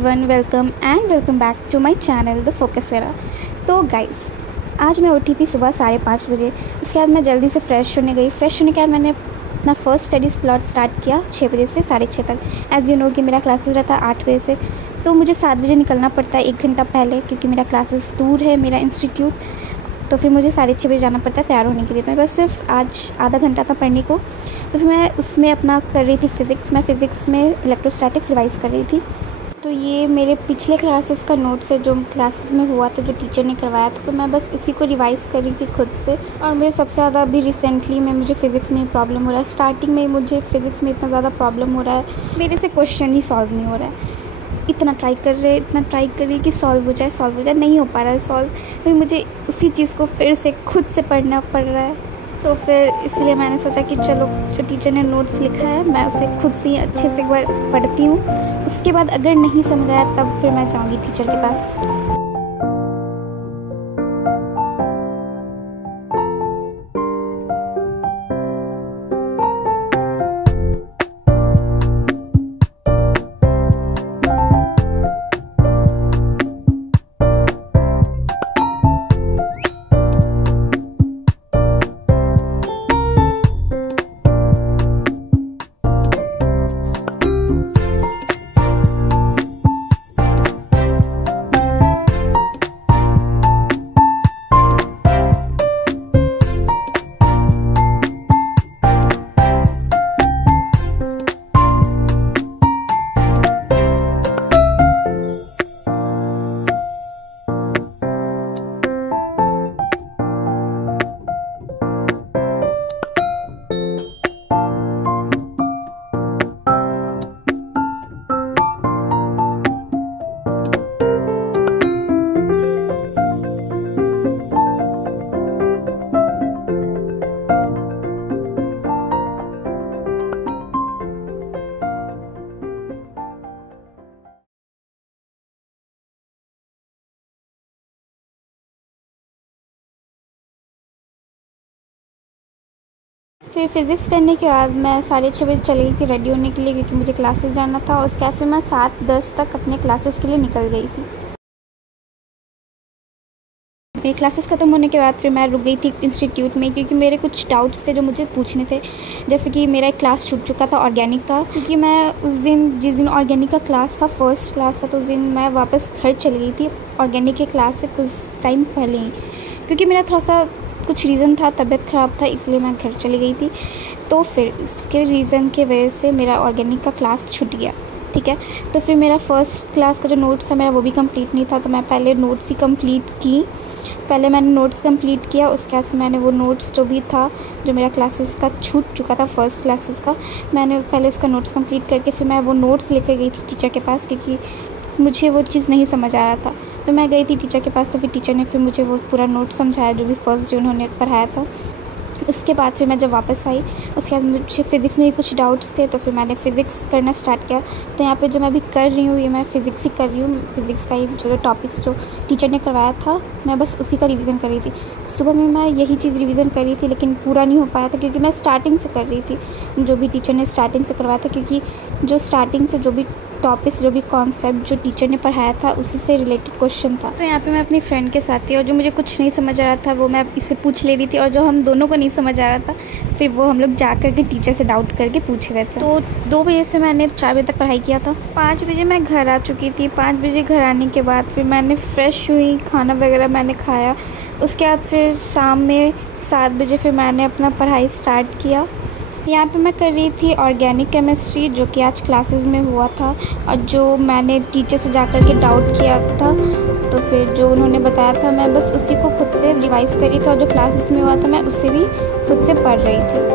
Everyone, welcome back to my channel the Focusera. तो guys, आज मैं उठी थी सुबह 5:30 बजे। उसके बाद मैं जल्दी से फ्रेश होने गई। फ्रेश होने के बाद मैंने अपना फर्स्ट स्टडी स्लॉट स्टार्ट किया 6 बजे से 6:30 तक। एज़ यू नो कि मेरा क्लासेस रहता है 8 बजे से, तो मुझे 7 बजे निकलना पड़ता है 1 घंटा पहले, क्योंकि मेरा क्लासेस दूर है मेरा इंस्टीट्यूट। तो फिर मुझे 6:30 बजे जाना पड़ता है तैयार होने के लिए। तो मेरे पास सिर्फ आज आधा घंटा था पढ़ने को, तो फिर मैं उसमें अपना कर रही थी फ़िज़िक्स। मैं फ़िज़िक्स में इलेक्ट्रोस्टैटिक्स रिवाइज़ कर रही थी। तो ये मेरे पिछले क्लासेस का नोट्स है जो क्लासेस में हुआ था, जो टीचर ने करवाया था। तो मैं बस इसी को रिवाइज़ कर रही थी खुद से। और मुझे सबसे ज़्यादा अभी रिसेंटली में मुझे फ़िज़िक्स में ही प्रॉब्लम हो रहा है। स्टार्टिंग में मुझे फ़िज़िक्स में इतना ज़्यादा प्रॉब्लम हो रहा है, मेरे से क्वेश्चन ही सॉल्व नहीं हो रहा है। इतना ट्राई कर रही कि सॉल्व हो जाए, नहीं हो पा रहा है सॉल्व। तो मुझे उसी चीज़ को फिर से खुद से पढ़ना पड़ रहा है। तो फिर इसलिए मैंने सोचा कि चलो, जो टीचर ने नोट्स लिखा है मैं उसे खुद से ही अच्छे से एक बार पढ़ती हूँ। उसके बाद अगर नहीं समझ आया तब फिर मैं जाऊँगी टीचर के पास। फिर फ़िज़िक्स करने के बाद मैं 6:30 बजे चली गई थी रेडी होने के लिए, क्योंकि मुझे क्लासेस जाना था। और उसके बाद फिर मैं 7:10 तक अपने क्लासेस के लिए निकल गई थी। मेरी क्लासेस ख़त्म होने के बाद फिर मैं रुक गई थी इंस्टीट्यूट में, क्योंकि मेरे कुछ डाउट्स थे जो मुझे पूछने थे। जैसे कि मेरा एक क्लास छूट चुका था ऑर्गेनिक का, क्योंकि मैं जिस दिन ऑर्गेनिक का क्लास था, फर्स्ट क्लास था, तो उस दिन मैं वापस घर चली गई थी ऑर्गेनिक के क्लास से कुछ टाइम पहले ही, क्योंकि मेरा थोड़ा सा कुछ रीज़न था, तबीयत ख़राब था, इसलिए मैं घर चली गई थी। तो फिर इसके रीज़न के वजह से मेरा ऑर्गेनिक का क्लास छूट गया। ठीक है, तो फिर मेरा फर्स्ट क्लास का जो नोट्स था मेरा वो भी कंप्लीट नहीं था। तो मैं पहले नोट्स ही कंप्लीट की। पहले मैंने नोट्स कंप्लीट किया, उसके बाद फिर मैंने वो नोट्स जो भी था, जो मेरा क्लासेस का छूट चुका था फर्स्ट क्लासेस का, मैंने पहले उसका नोट्स कंप्लीट करके फिर मैं वो नोट्स लेकर गई थी टीचर के पास, क्योंकि मुझे वो चीज़ नहीं समझ आ रहा था। फिर मैं गई थी टीचर के पास, तो फिर टीचर ने फिर मुझे वो पूरा नोट समझाया जो भी फर्स्ट डे उन्होंने पढ़ाया था। उसके बाद फिर मैं जब वापस आई, उसके बाद मुझे फ़िज़िक्स में भी कुछ डाउट्स थे, तो फिर मैंने फ़िज़िक्स करना स्टार्ट किया। तो यहाँ पे जो मैं अभी कर रही हूँ, ये मैं फ़िज़िक्स ही कर रही हूँ। फ़िज़िक्स का ही जो टॉपिक्स जो टीचर ने करवाया था, मैं बस उसी का रिवीजन कर रही थी। सुबह में मैं यही चीज़ रिवीजन कर रही थी, लेकिन पूरा नहीं हो पाया था, क्योंकि मैं स्टार्टिंग से कर रही थी जो भी टीचर ने स्टार्टिंग से करवाया था। क्योंकि जो स्टार्टिंग से जो भी टॉपिक्स, जो भी कॉन्सेप्ट जो टीचर ने पढ़ाया था, उसी से रिलेटेड क्वेश्चन था। तो यहाँ पे मैं अपनी फ्रेंड के साथ थी, और जो मुझे कुछ नहीं समझ आ रहा था वो मैं इससे पूछ ले रही थी, और जो हम दोनों को नहीं समझ आ रहा था फिर वो हम लोग जा कर के टीचर से डाउट करके पूछ रहे थे। तो 2 बजे से मैंने 4 बजे तक पढ़ाई किया था। 5 बजे मैं घर आ चुकी थी। 5 बजे घर आने के बाद फिर मैंने फ़्रेश हुई, खाना वगैरह मैंने खाया। उसके बाद फिर शाम में 7 बजे फिर मैंने अपना पढ़ाई स्टार्ट किया। यहाँ पे मैं कर रही थी ऑर्गेनिक केमिस्ट्री, जो कि आज क्लासेस में हुआ था, और जो मैंने टीचर से जाकर के डाउट किया था, तो फिर जो उन्होंने बताया था मैं बस उसी को खुद से रिवाइज़ कर रही थी, और जो क्लासेस में हुआ था मैं उसे भी खुद से पढ़ रही थी।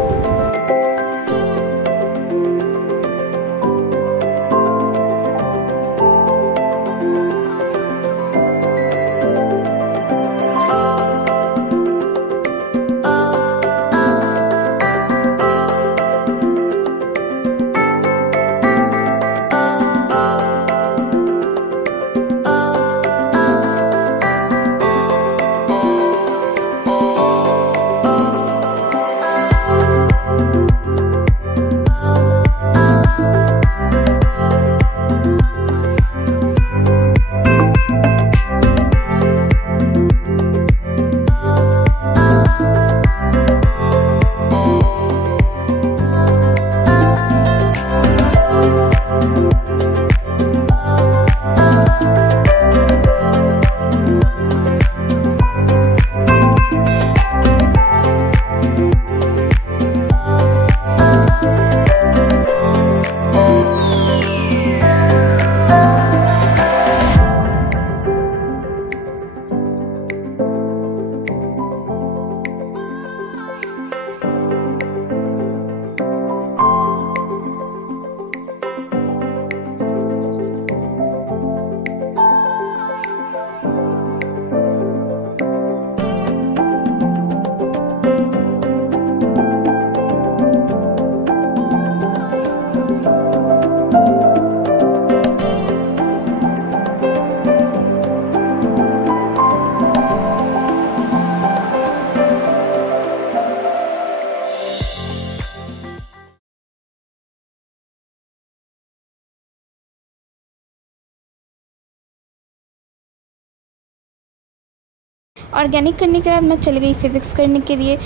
ऑर्गेनिक करने के बाद मैं चली गई फ़िज़िक्स करने के लिए।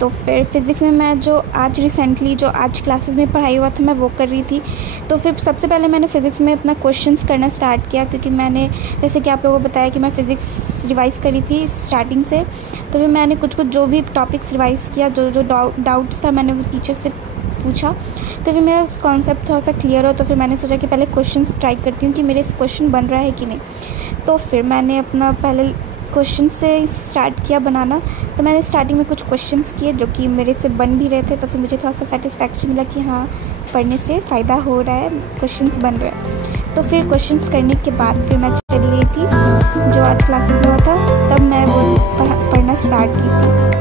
तो फिर फ़िज़िक्स में मैं जो आज रिसेंटली जो आज क्लासेस में पढ़ाई हुआ था मैं वो कर रही थी। तो फिर सबसे पहले मैंने फ़िज़िक्स में अपना क्वेश्चंस करना स्टार्ट किया, क्योंकि मैंने जैसे कि आप लोगों को बताया कि मैं फ़िज़िक्स रिवाइज़ करी थी स्टार्टिंग से। तो फिर मैंने कुछ जो भी टॉपिक्स रिवाइज़ किया, जो डाउट्स था मैंने वो टीचर से पूछा। तो फिर मेरा कॉन्सेप्ट थोड़ा सा क्लियर हो, तो फिर मैंने सोचा कि पहले क्वेश्चंस ट्राई करती हूँ कि मेरे से क्वेश्चन बन रहा है कि नहीं। तो फिर मैंने अपना पहले क्वेश्चन से स्टार्ट किया बनाना। तो मैंने स्टार्टिंग में कुछ क्वेश्चंस किए जो कि मेरे से बन भी रहे थे। तो फिर मुझे थोड़ा सा सेटिस्फेक्शन मिला कि हाँ, पढ़ने से फ़ायदा हो रहा है, क्वेश्चंस बन रहे हैं। तो फिर क्वेश्चंस करने के बाद फिर मैं चली गई थी जो आज क्लासेस में हुआ था, तब मैं वो पढ़ना स्टार्ट की थी।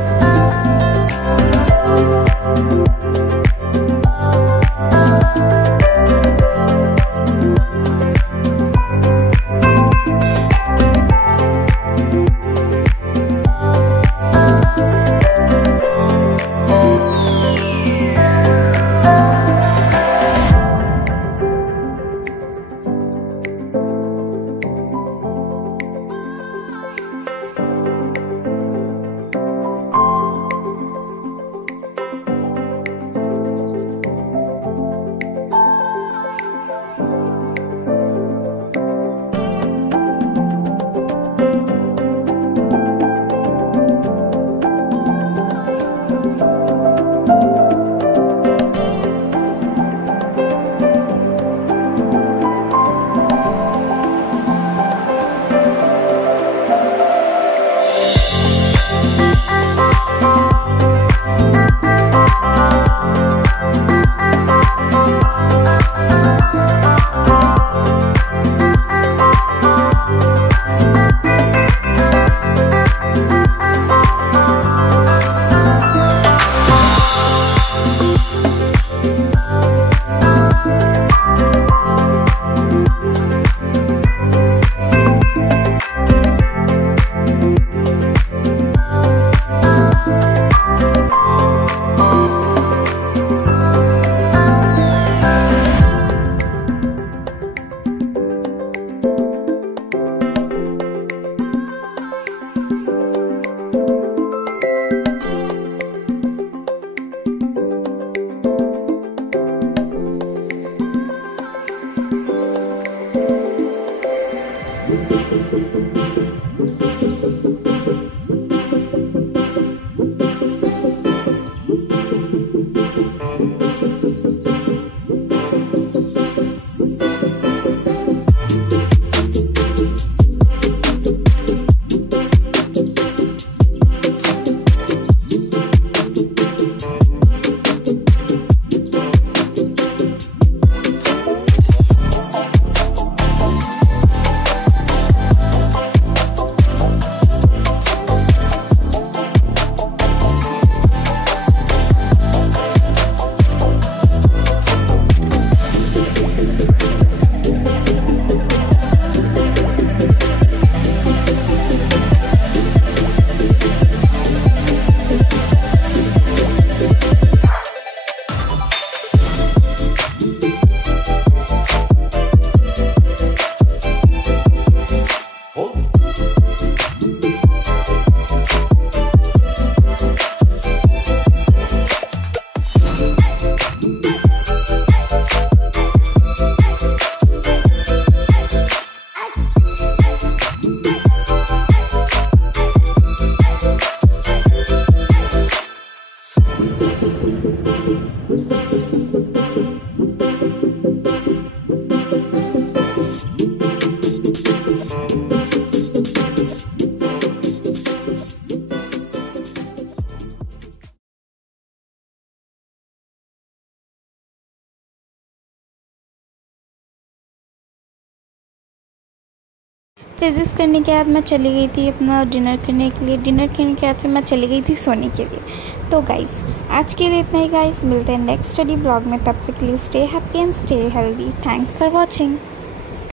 फिज़िक्स करने के बाद मैं चली गई थी अपना डिनर करने के लिए। डिनर करने के बाद फिर मैं चली गई थी सोने के लिए। तो गाइस आज के लिए इतना ही गाइस, मिलते हैं नेक्स्ट स्टडी ब्लॉग में। तब तक के लिए stay happy and stay healthy. Thanks for watching.